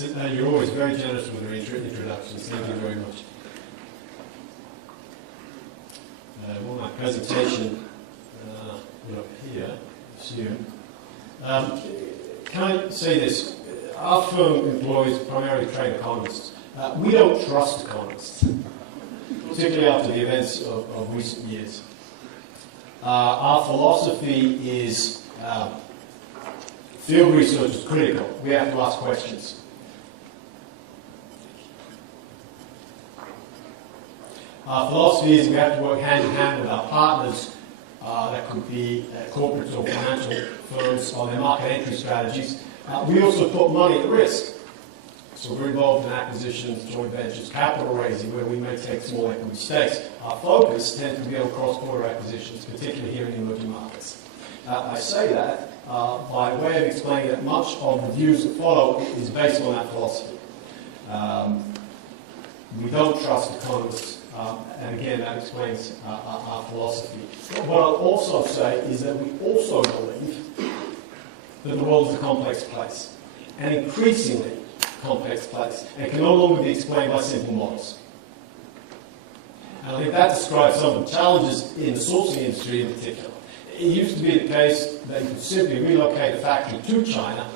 And you're always very generous with your introductions. Thank you very much. Well, my presentation up here soon. Can I say this? Our firm employs primarily trained economists. We don't trust economists, particularly after the events of recent years. Our philosophy is field research is critical. We have to ask questions. Our philosophy is we have to work hand in hand with our partners, that could be corporates or financial firms, on their market entry strategies. We also put money at risk. So we're involved in acquisitions, joint ventures, capital raising, where we may take small equity stakes. Our focus tends to be on cross-border acquisitions, particularly here in emerging markets. I say that by way of explaining that much of the views that follow is based on that philosophy. We don't trust economists. And again, that explains our philosophy. What I'll also say is that we also believe that the world is a complex place, an increasingly complex place, and can no longer be explained by simple models. And I think that describes some of the challenges in the sourcing industry in particular. It used to be the case that you could simply relocate a factory to China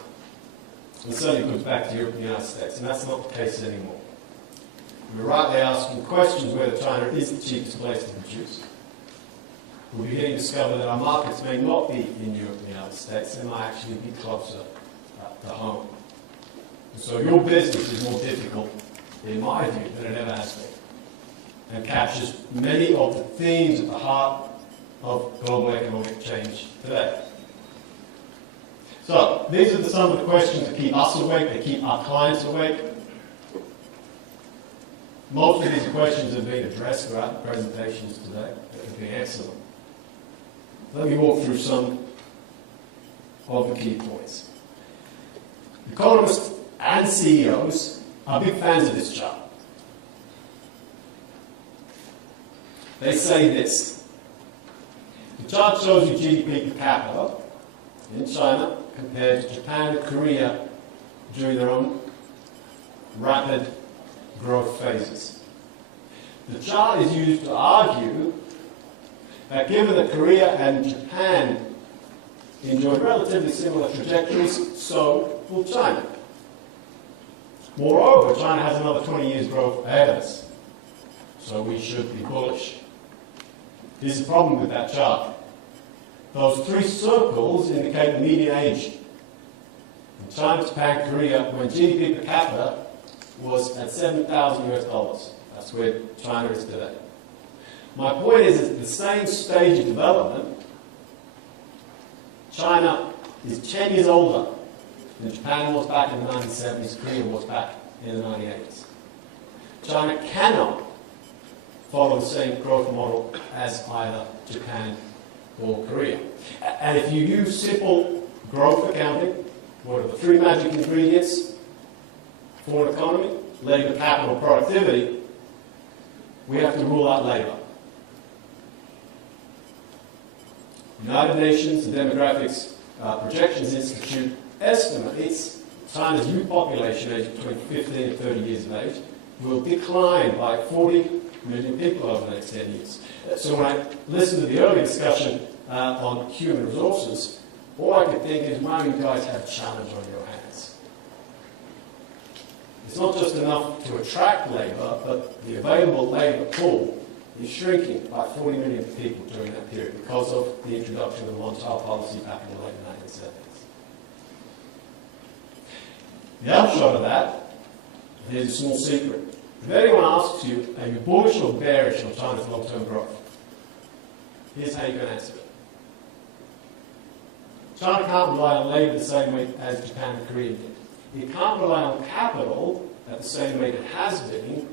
and sell your goods back to Europe and the United States, and that's not the case anymore. We're rightly asking questions whether China is the cheapest place to produce. We're beginning to discover that our markets may not be in Europe and the United States, they might actually be closer to home. And so your business is more difficult, in my view, than it ever has been, and captures many of the themes at the heart of global economic change today. So these are some of the questions that keep us awake, they keep our clients awake. Most of these questions have been addressed throughout the presentations today. It would be excellent. Let me walk through some of the key points. Economists and CEOs are big fans of this chart. They say this. The chart shows you GDP per capita in China compared to Japan and Korea during their own rapid growth phases. The chart is used to argue that given that Korea and Japan enjoy relatively similar trajectories, so will China. Moreover, China has another 20 years growth ahead of us, so we should be bullish. Here's the problem with that chart. Those three circles indicate the median age. In China, Japan, Korea, when GDP per capita was at $7,000 US. That's where China is today. My point is, at the same stage of development, China is 10 years older than Japan was back in the 1970s, Korea was back in the 1980s. China cannot follow the same growth model as either Japan or Korea. And if you use simple growth accounting, what are the three magic ingredients for an economy? Labor, capital, productivity. We have to rule out labor. United Nations, the Demographics Projections Institute estimates China's youth population, aged between 15 and 30 years of age, will decline by 40 million people over the next 10 years. So when I listened to the earlier discussion on human resources, all I could think is, wow, you guys have a challenge on your hands. It's not just enough to attract labor, but the available labor pool is shrinking by 40 million people during that period because of the introduction of the one-child policy back in the late 1970s. The upshot of that, here's a small secret. If anyone asks you, are you bullish or bearish on China's long-term growth? Here's how you can answer it. China can't rely on labor the same way as Japan and Korea did. It can't rely on capital at the same rate it has been,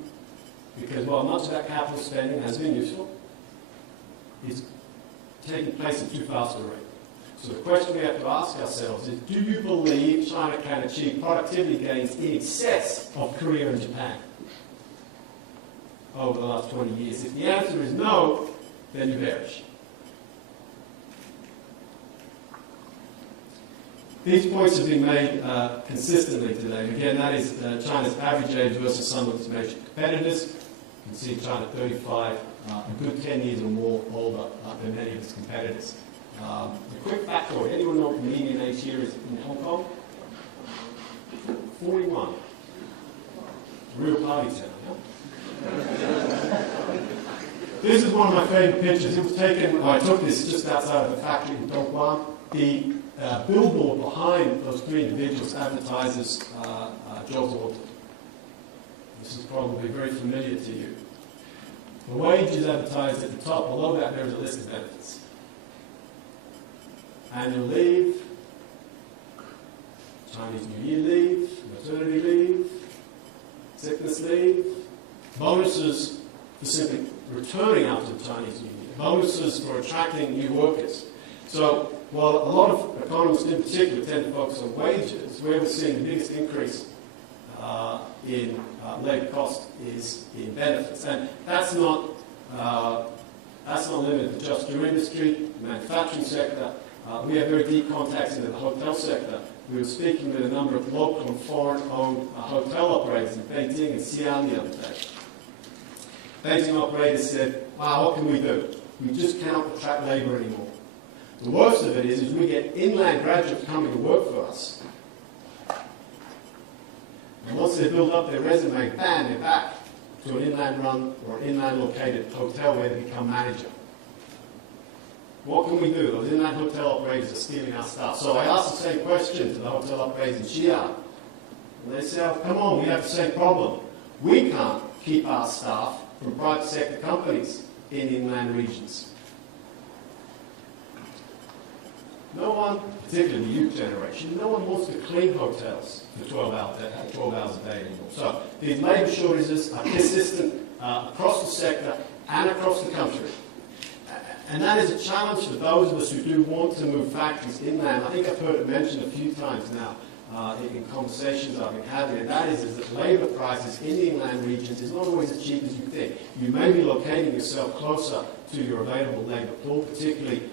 because while much of that capital spending has been useful, it's taking place at too fast a rate. So the question we have to ask ourselves is, do you believe China can achieve productivity gains in excess of Korea and Japan over the last 20 years? If the answer is no, then you're bearish. These points have been made consistently today. Again, that is China's average age versus some of its major competitors. You can see China 35, a good 10 years or more older than many of its competitors. A quick factoid, anyone know what the median age here is in Hong Kong? 41. Real party town, huh? This is one of my favourite pictures. It was taken, I took this just outside of the factory in Dongguan. The billboard behind those three individuals advertises jobs ordered. This is probably very familiar to you. The wage is advertised at the top. Below that, there is a list of benefits. Annual leave, Chinese New Year leave, maternity leave, sickness leave, bonuses for simply returning after the Chinese New Year, bonuses for attracting new workers. So while a lot of economists in particular tend to focus on wages, where we're seeing the biggest increase in labour cost is in benefits. And that's not limited to just your industry, the manufacturing sector. We have very deep contacts into the hotel sector. We were speaking with a number of local and foreign-owned hotel operators in Beijing and Xi'an the other day. Beijing operators said, wow, what can we do? We just cannot attract labour anymore. The worst of it is we get inland graduates coming to work for us. And once they build up their resume, bam, they're back to an inland run or an inland located hotel where they become manager. What can we do? Those inland hotel operators are stealing our staff. So I asked the same question to the hotel operators in Xi'an. And they said, oh, come on, we have the same problem. We can't keep our staff from private sector companies in inland regions. No one, particularly the youth generation, no one wants to clean hotels for 12 hours a day anymore. So these labour shortages are consistent across the sector and across the country. And that is a challenge for those of us who do want to move factories inland. I think I've heard it mentioned a few times now in conversations I've been having, and that is that labour prices in the inland regions is not always as cheap as you think. You may be locating yourself closer to your available labour pool, particularly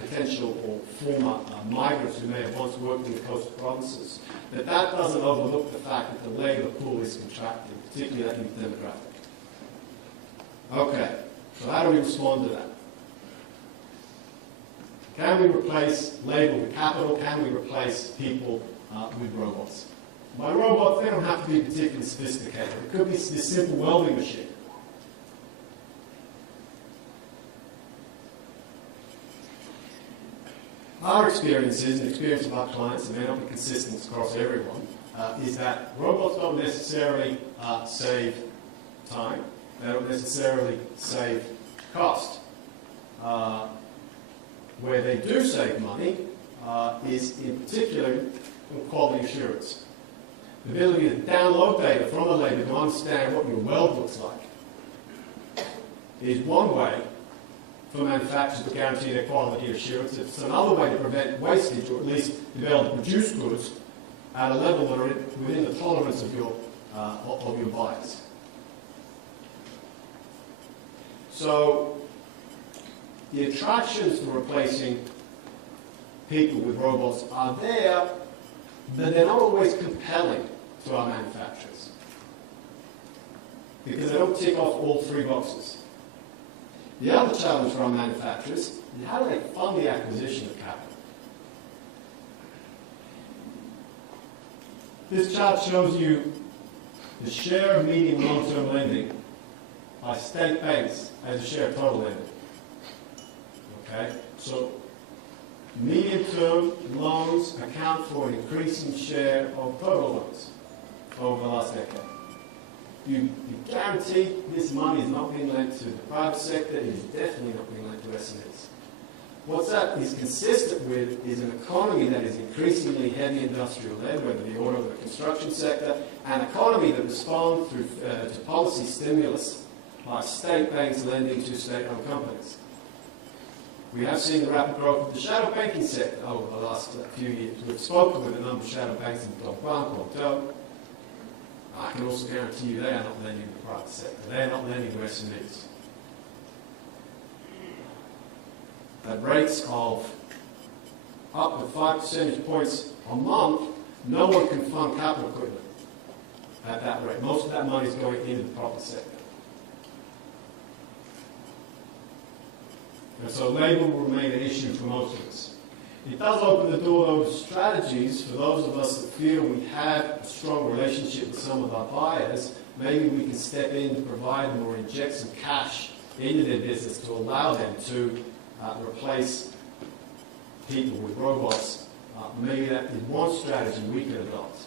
potential or former migrants who may have once worked in the coastal provinces. But that doesn't overlook the fact that the labour pool is contracting, particularly that youth demographic. Okay, so how do we respond to that? Can we replace labour with capital? Can we replace people with robots? By robots, they don't have to be particularly sophisticated. It could be this simple welding machine. Our experiences and experience of our clients, and may not be consistent across everyone, is that robots don't necessarily save time. They don't necessarily save cost. Where they do save money is in particular in quality assurance. The ability to download data from a labour to understand what your weld looks like is one way for manufacturers to guarantee their quality assurance. It's another way to prevent wastage, or at least to be able to produce goods at a level that are within the tolerance of your buyers. So the attractions to replacing people with robots are there, but they're not always compelling to our manufacturers because they don't tick off all three boxes. The other challenge for our manufacturers is how do they fund the acquisition of capital? This chart shows you the share of medium and long-term lending by state banks as a share of total lending. Okay, so medium-term loans account for an increasing share of total loans over the last decade. You guarantee this money is not being lent to the private sector, it is definitely not being lent to SMEs. What that is consistent with is an economy that is increasingly heavy industrial-led, whether the auto or the construction sector, an economy that responds through to policy stimulus by state banks lending to state-owned companies. We have seen the rapid growth of the shadow banking sector over the last few years. We've spoken with a number of shadow banks in Dongguan, Guangzhou. I can also guarantee you they are not lending to the private sector. They are not lending to SMEs. At rates of up to 5 percentage points a month, no one can fund capital equipment at that rate. Most of that money is going into the property sector. And so labour will remain an issue for most of us. It does open the door, though, to strategies for those of us that feel we have a strong relationship with some of our buyers. Maybe we can step in to provide them or inject some cash into their business to allow them to replace people with robots. Maybe that is one strategy we can adopt.